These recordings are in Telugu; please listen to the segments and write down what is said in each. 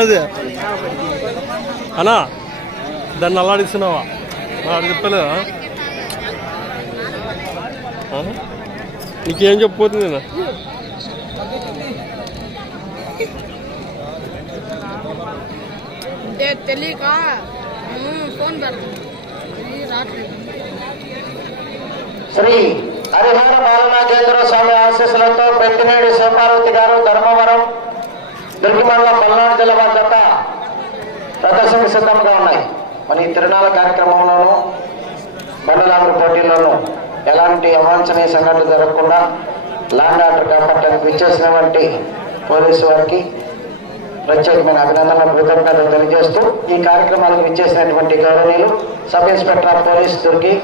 అదే. అన్నా దాన్ని అల్లాడిస్తున్నావా? ఆడు చెప్పలేదా? నీకేం చెప్పబోతుంది నేను? అంటే తెలియక ఫోన్ పెడతాం. ఇది రావట్లేదు హరిహర బాలనాగేంద్ర స్వామి ఆశీస్సులతో పెట్టినేడు శివపార్వతి గారు ధర్మవరం దుర్గిమండల పల్నాడు జిల్లా వారి జత ప్రదర్శనకు సిద్ధంగా ఉన్నాయి. మన ఈ తిరునాళ్ళ కార్యక్రమంలోనూ బండలాంగుడు పోటీల్లోనూ ఎలాంటి అవాంఛనీయ సంఘటనలు జరగకుండా ల్యాండ్ ఆర్డర్ కాపాడటానికి విచ్చేసినటువంటి పోలీసు వారికి ప్రత్యేకమైన అభినందనలు కృతజ్ఞతలు తెలియజేస్తూ ఈ కార్యక్రమాలకు విచ్చేసినటువంటి గౌరవనీయులు sub inspector of police Durgi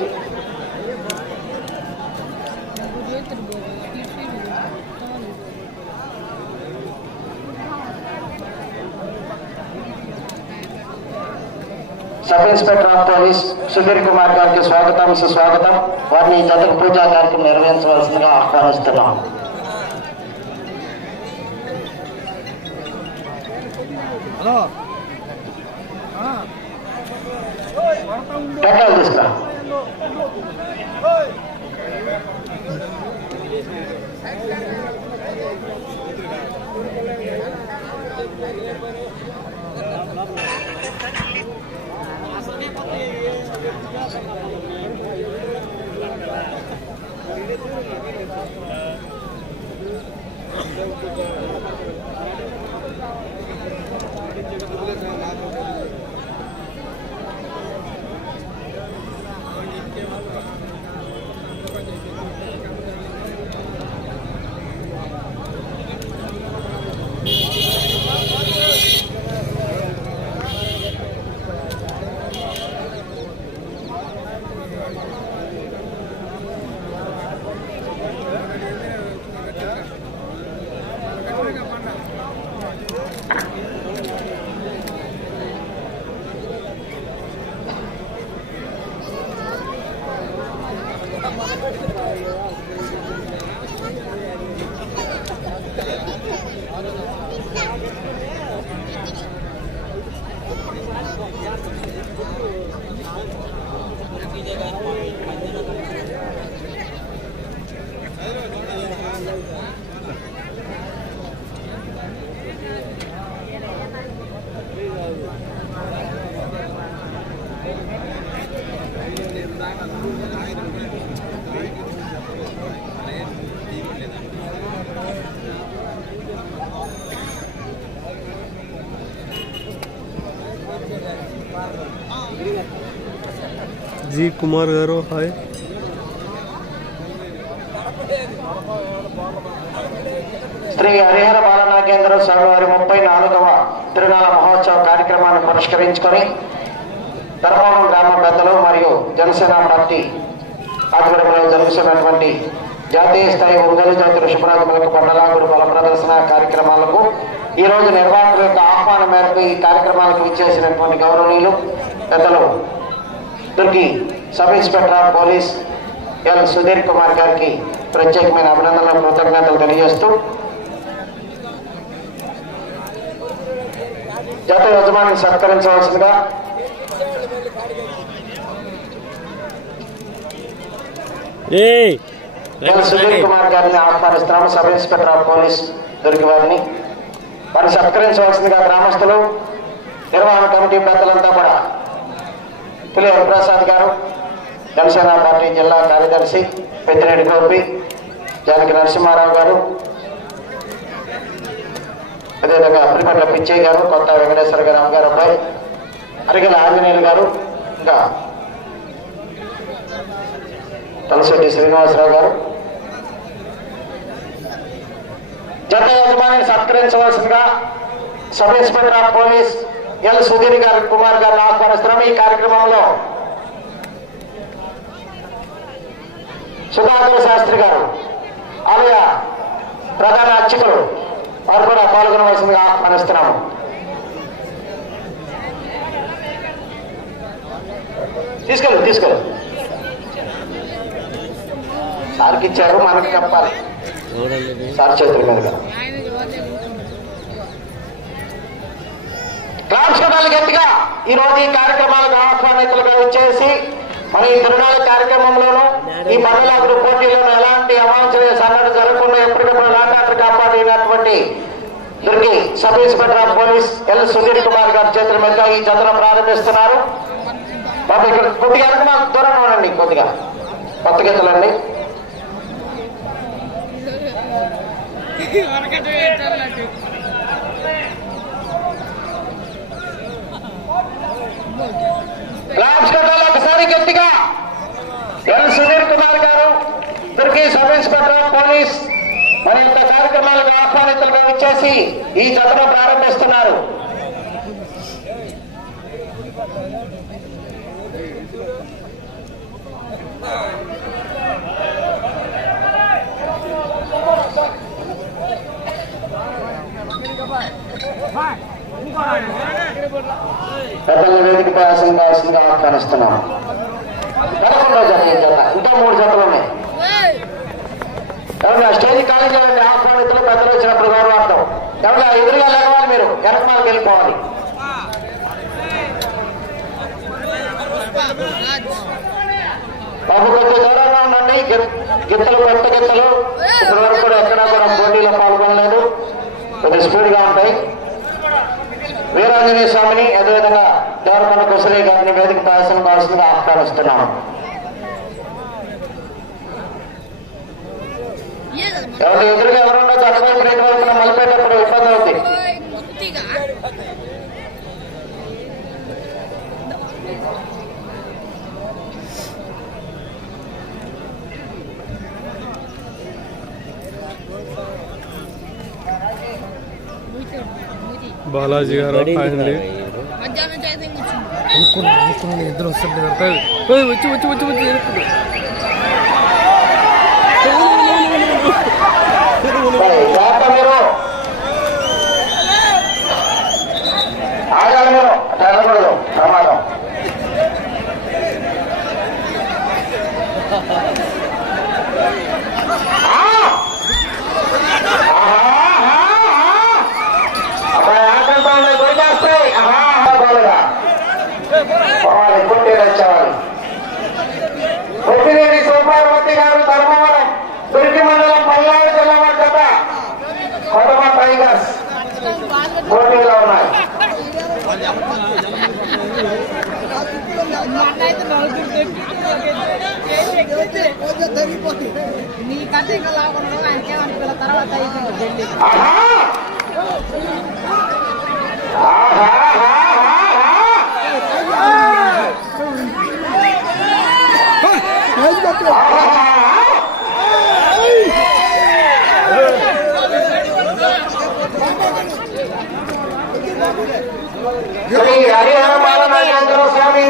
sub inspector of police Sudhir Kumar గారికి స్వాగతం సుస్వాగతం వారిని ఈ జతకు పూజా కార్యక్రమం నిర్వహించవలసిందిగా ఆహ్వానిస్తున్నాం టెక్కలు తీసుకురా జీ కుమార్ గారు హాయ్. శ్రీ హరిహర బాలనాగేంద్ర స్వామివారి ముప్పై నాలుగవ తిరునాళ మహోత్సవ కార్యక్రమాన్ని పురస్కరించుకొని ధర్మవరం గ్రామ పెద్దలు మరియు జనసేన పార్టీ ఆధ్వర్యంలో జరుగుతున్నటువంటి జాతీయ స్థాయి ఒంగోలు జాతి ఋషభరాజు మెలకు బండలాగుడు బల ప్రదర్శన కార్యక్రమాలకు ఈ రోజు నిర్వాహకుల యొక్క ఆహ్వానం మేరకు ఈ కార్యక్రమాలకు విచ్చేసినటువంటి గౌరవనీయులు పెద్దలు Durgi sub inspector police L Sudhir Kumar గారికి ప్రత్యేకమైన అభినందనలు కృతజ్ఞతలు తెలియజేస్తూ జాతీయ యజమాని సత్కరించవలసిందిగా ఏయ్. ఎల్ కుమార్ గారిని ఆహ్వానిస్తున్నాము. సబ్ ఇన్స్పెక్టర్ ఆఫ్ పోలీస్ దొరికి వారిని వారిని సత్కరించవలసిందిగా గ్రామస్తులు నిర్వహణ కమిటీ పెద్దలంతా కూడా పులి హరిప్రసాద్ గారు జనసేన పార్టీ జిల్లా కార్యదర్శి పెద్దిరెడ్డి గోపి జానకి నరసింహారావు గారు అదేవిధంగా అప్పిపట్ల పిచ్చయ్య గారు కొత్త వెంకటేశ్వర గారు అమ్మగారు అబ్బాయి అరిగల ఆంజనేయులు గారు ఇంకా తలశెట్టి శ్రీనివాసరావు గారు. జత యజమానిని సత్కరించవలసిందిగా sub inspector of police L Sudhir garu Kumar గారిని ఆహ్వానిస్తున్నాం ఈ కార్యక్రమంలో. సుధాకర్ శాస్త్రి గారు ఆలయ ప్రధాన అర్చకులు వారు కూడా పాల్గొనవలసిందిగా ఆహ్వానిస్తున్నాము. తీసుకెళ్ళు తీసుకెళ్ళు. సార్కి ఇచ్చారు మనకి చెప్పాలి. సార్ చేతుల మీదుగా రాష్ట్రాలు గట్టిగా ఈ రోజు ఈ కార్యక్రమాలకు ఆహ్వానితులుగా వచ్చేసి మన ఈ తిరునాళ్ళ కార్యక్రమంలోనూ ఈ మండలాగ్ర పోటీలోనూ ఎలాంటి అవాంఛనీయ సంఘటన జరగకుండా ఎప్పటికప్పుడు లాంటి కాపాడినటువంటి Durgi sub inspector of police L Sudhir Kumar గారి చేతుల మీద ఈ జతను ప్రారంభిస్తున్నారు. ఇక్కడ కొద్దిగా దూరంగా ఉండండి కొద్దిగా. కొత్త గీతలండి వరకట్టు రాజ్ ఒకసారి గట్టిగా. ఎల్ సుధీర్ కుమార్ గారు దుర్గి సబ్ ఇన్స్పెక్టర్ పోలీస్ మన యొక్క కార్యక్రమాలకు ఆహ్వానితులుగా వచ్చేసి ఈ జతను ప్రారంభిస్తున్నారు. పెద్దల వేదిక ప్రయాసం కావాల్సిందిగా ఆహ్వానిస్తున్నాం. జత ఈ జత ఇంకా మూడు జతలు ఉన్నాయి. ఎవరు స్టేజ్ ఖాళీ చేయండి ఆహ్వానితులు పెద్దలు వచ్చినప్పుడు ఎవరు ఎదురుగా లేవాలి మీరు? వెనకమాలకు వెళ్ళిపోవాలి. బాబు కొంచెం దూరంగా ఉండండి. గిత్తలు కొత్త గిత్తలు. ఇప్పటి వరకు కూడా ఎక్కడా కూడా పోటీలో పాల్గొనలేదు. కొద్దిగా స్పీడ్గా ఉంటాయి. వీరాంజనేయ స్వామిని అదేవిధంగా దేవరకొండ కుసలే గారిని వేదిక ప్రదర్శన కావాల్సిందిగా ఆహ్వానిస్తున్నాం ఎవరి ఎదురుగా ఎవరున్నా చక్కగా ప్లేట్ వైపున మలిపేటప్పుడు ఇబ్బంది అవుతుంది బాలాజీ గారు అండి ఇద్దరు వస్తుంటే వచ్చి వచ్చి వచ్చి వచ్చి ఎరుకుడు. మరి జాగ్రత్త మీరు ఆగాలి మీరు అట్లా వెళ్ళకూడదు ప్రమాదం ఆ! ఆహా, ఆహా, ఆహా. అక్కడ ఆటంతో ఉన్నాయి, కొరికేస్తాయి. ఆహా, ఆహా, బాలుగా. పోవాలి, కొట్టేది వచ్చేవాలి కొట్టినేని సోపారవతి గారు ధర్మవరం దుర్గి మండలం పల్నాడు జిల్లా జత కొడమ టైగర్స్ పోటీలో ఉన్నాయి నీ కథ ఇంకా లాగకుండా ఆయనకేమనుకోలే తర్వాత అయిపోయింది పెళ్ళి స్వామి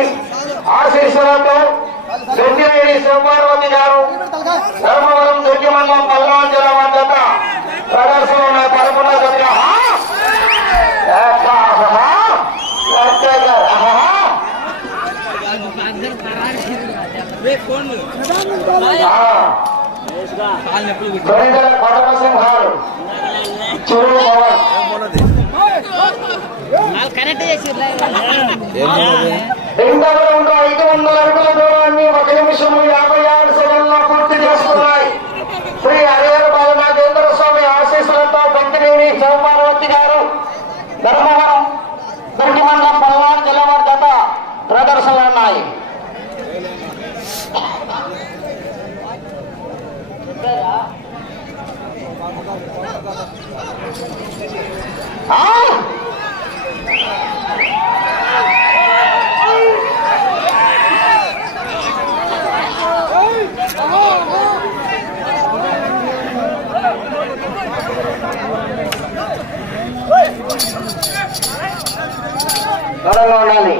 ఆశీస్సులతో రెడ్డిరెడ్డి సుబ్బారెడ్డి గారు ధర్మవరం దుర్గమండలం పల్నాడు జిల్లా ప్రదర్శన పదకొండవ తరపున జరిగిన పవన్ రెండవ రౌండ్ ఐదు వందల అడుగుల దూరాన్ని ఒక నిమిషం యాభై ఆరు సెకండ్లో పూర్తి చేస్తున్నాయి శ్రీ హరిహర బాలనాగేంద్ర స్వామి ఆశీస్సులతో బంకినేని శివపార్వతి గారు ధర్మవరం దుర్గి మండలం పల్నాడు జిల్లా వారి జత ప్రదర్శనలు ఉన్నాయి! దూరంగా ఉండాలి.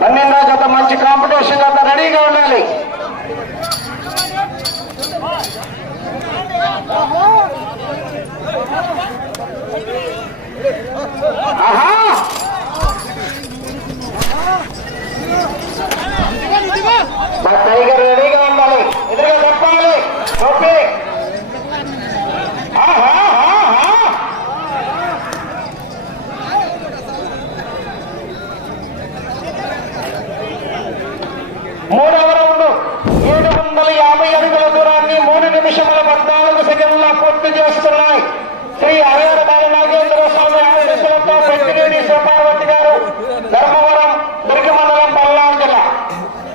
పన్నెండో జత మంచి కాంపిటీషన్ జత రెడీగా ఉండాలి. ఆహా మా టైగర్ రెడీగా ఉండాలి ఎదురుగా చెప్పాలి ఓకే పూర్తి చేస్తున్నాయి శ్రీ హరిహర బాల నాగేంద్ర స్వామి ఆశీస్సులతో పెద్దిరెడ్డి సుబ్బారెడ్డి గారు ధర్మవరం దుర్గి మండలం పల్నాడు జిల్లా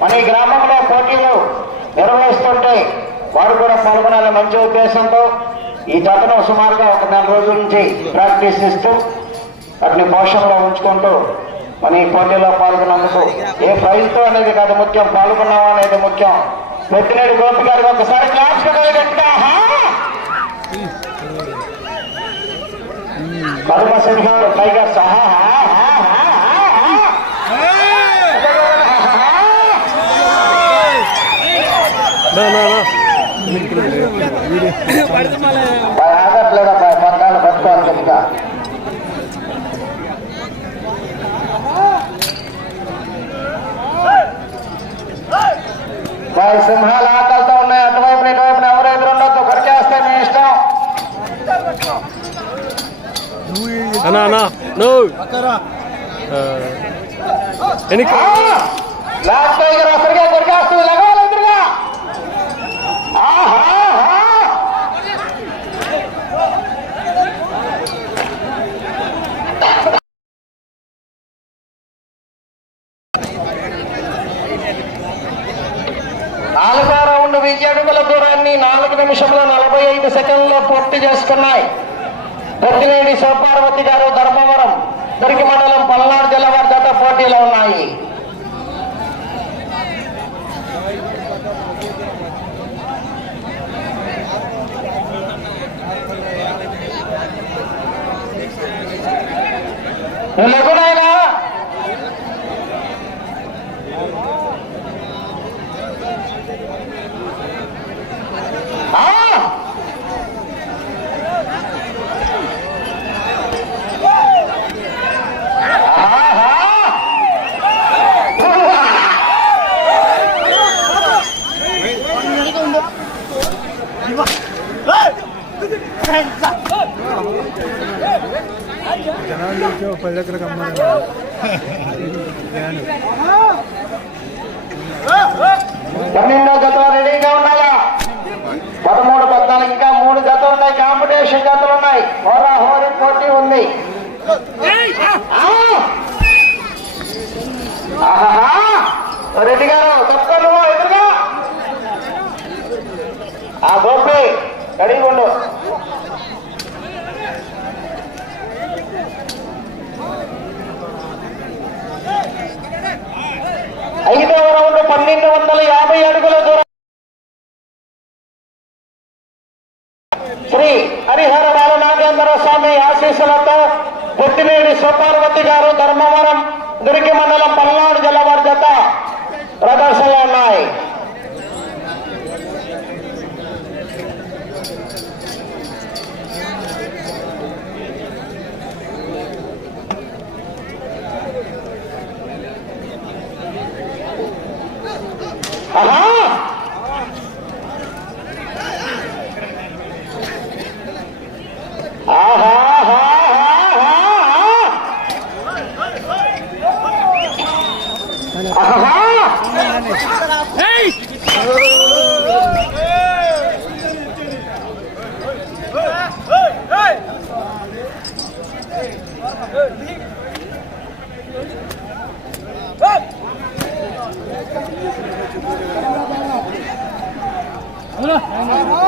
మన ఈ గ్రామంలో పోటీలు నిర్వహిస్తుంటే వారు కూడా పాల్గొనాలని మంచి ఉద్దేశంతో ఈ జతను సుమారుగా ఒక నెల రోజుల నుంచి ప్రాక్టీస్ ఇస్తూ వాటిని పోషణలో ఉంచుకుంటూ మన ఈ పోటీలో పాల్గొన్నందుకు ఏ ప్రైజ్తో అనేది కాదు ముఖ్యం పాల్గొన్నావా అనేది ముఖ్యం. పెట్టినేడు గోపి గారికి ఒకసారి క్లాస్ గట్టిగా సింహాలు టైగర్స్ ఆహా, నా నా నా ఆహా. ఆగట్లేదా పక్కన పట్టుకోవాలి గట్టిగా వారి సింహాలు ఆకలితో ఉన్నాయి. అటువైపు ఇటువైపు ఎవరు ఎదురు ఉండొద్దు కొరికేస్తే మీ ఇష్టం. అన్నా అన్నా నో. వెనక్కి బ్లాక్ టైగర్ అసలుగా కొరికేస్తుంది లగాలి ఎదురుగా ఆహా, ఆహా. నాలుగో రౌండ్ వెయ్యి అడుగుల దూరాన్ని నాలుగు నిమిషంలో నలభై ఐదు సెకండ్లో పూర్తి చేసుకున్నాయి. పొద్దునేడి శివపార్వతి గారు ధర్మవరం దుర్గి మండలం పల్నాడు జిల్లా వారి జత పోటీలో ఉన్నాయి. నువ్వు లెగునాయనా ఆ! పన్నెండో జత రెడీగా ఉండాలా పదమూడు పద్నాలుగు ఇంకా మూడు జతలు ఉన్నాయి కాంపిటీషన్ జతలు ఉన్నాయి. హోరా హోరీ పోటీ ఉంది! రెడ్డి గారు తప్ప నువ్వు ఎదురుగా ఆ గోపి రెడీగా ఉండు ఐదవ రౌండ్ పన్నెండు వందల యాభై అడుగుల దూరం శ్రీ హరిహర బాల నాగేంద్ర స్వామి ఆశీస్సులతో పొట్టినేడి సుపార్వతి గారు ధర్మవరం దుర్గి మండలం పల్నాడు జిల్లా వారి జత ప్రదర్శనలో ఉన్నాయి. ఆహా. ఆహా, ఆహా.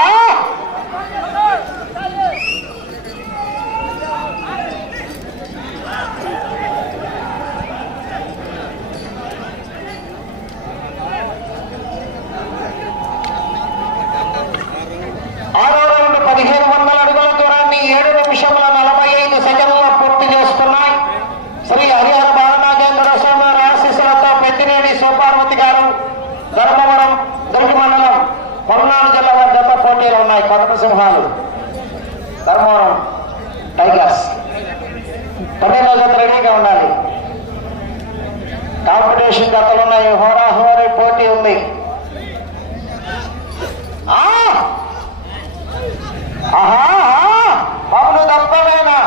ఆరో రౌండ్ పదిహేను వందల అడుగుల దూరాన్ని ఏడు నిమిషముల నలభై ఐదు సెకండ్ల పూర్తి చేసుకున్నాయి శ్రీ హరిహర బాలనాగేంద్ర స్వామి వారి ఆశీస్సులతో పెద్దినేని శివపార్వతి గారు ధర్మవరం దుర్గి మండలం పల్నాడు జిల్లా వారి జత పోటీలు ఉన్నాయి కొత్త సింహాలు ధర్మవరం టైగర్స్ పన్నెండో జత రెడీగా ఉండాలి కాంపిటీషన్ జతలు ఉన్నాయి హోరా పోటీ ఉంది ఆ! ఆహా ఆహా! బాబు నువ్వు తప్పవేనా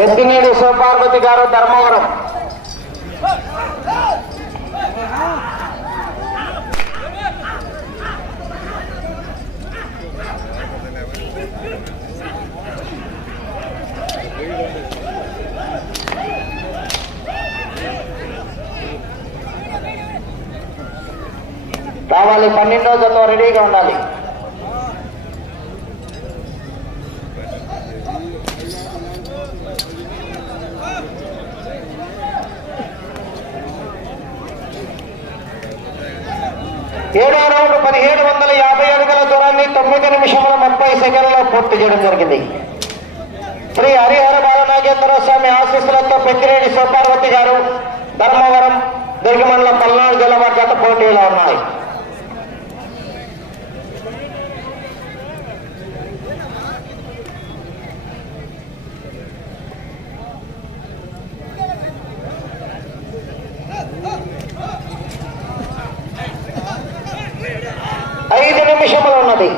పెద్దినేని శివపార్వతి గారు ధర్మవరం. రావాలి పన్నెండో జత రెడీగా ఉండాలి. ఏడో రౌండ్ పదిహేడు వందల యాభై అడుగుల దూరాన్ని తొమ్మిది నిమిషముల ముప్పై సెకండ్లో పూర్తి చేయడం జరిగింది. శ్రీ హరిహర బాలనాగేంద్ర స్వామి ఆశీస్సులతో పెద్దిరేని శివపార్వతి గారు ధర్మవరం దుర్గమండల పల్నాడు జిల్లా వారి జత పోటీలో ఉన్నాయి. విషయంలో ఉన్నది.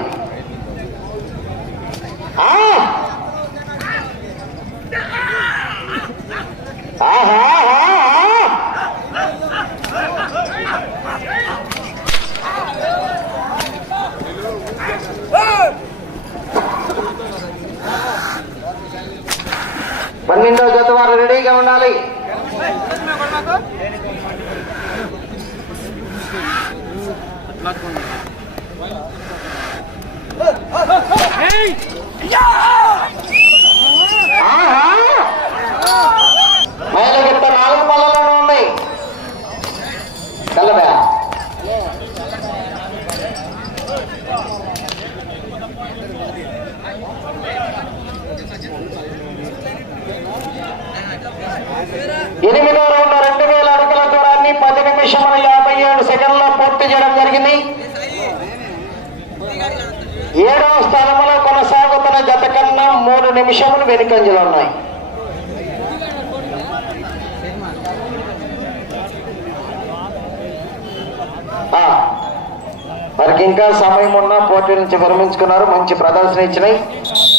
పన్నెండో జత వారు రెడీగా ఉండాలి. ఆహా! మేలగిట్ట నాలుగు పళ్ళలోనే ఉన్నాయి రౌండ్ రెండు వేల అడుగుల దూరాన్ని పది నిమిషముల యాభై ఏడు సెకండ్లో పూర్తి చేయడం జరిగింది ఏడవ స్థానంలో కొనసాగుతున్న జత కన్నా మూడు నిమిషములు వెనుకంజలు ఉన్నాయి వారికి ఇంకా సమయం ఉన్నా పోటీ నుంచి విరమించుకున్నారు మంచి ప్రదర్శన ఇచ్చినాయి.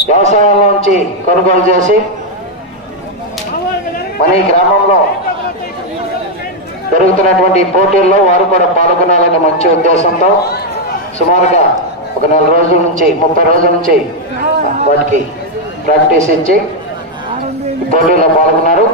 వ్యవసాయంలోంచి కొనుగోలు చేసి మన ఈ గ్రామంలో జరుగుతున్నటువంటి పోటీల్లో వారు కూడా పాల్గొనాలనే మంచి ఉద్దేశంతో సుమారుగా ఒక నెల రోజుల నుంచి ముప్పై రోజుల నుంచి వాటికి ప్రాక్టీస్ ఇచ్చి పోటీలో పాల్గొన్నారు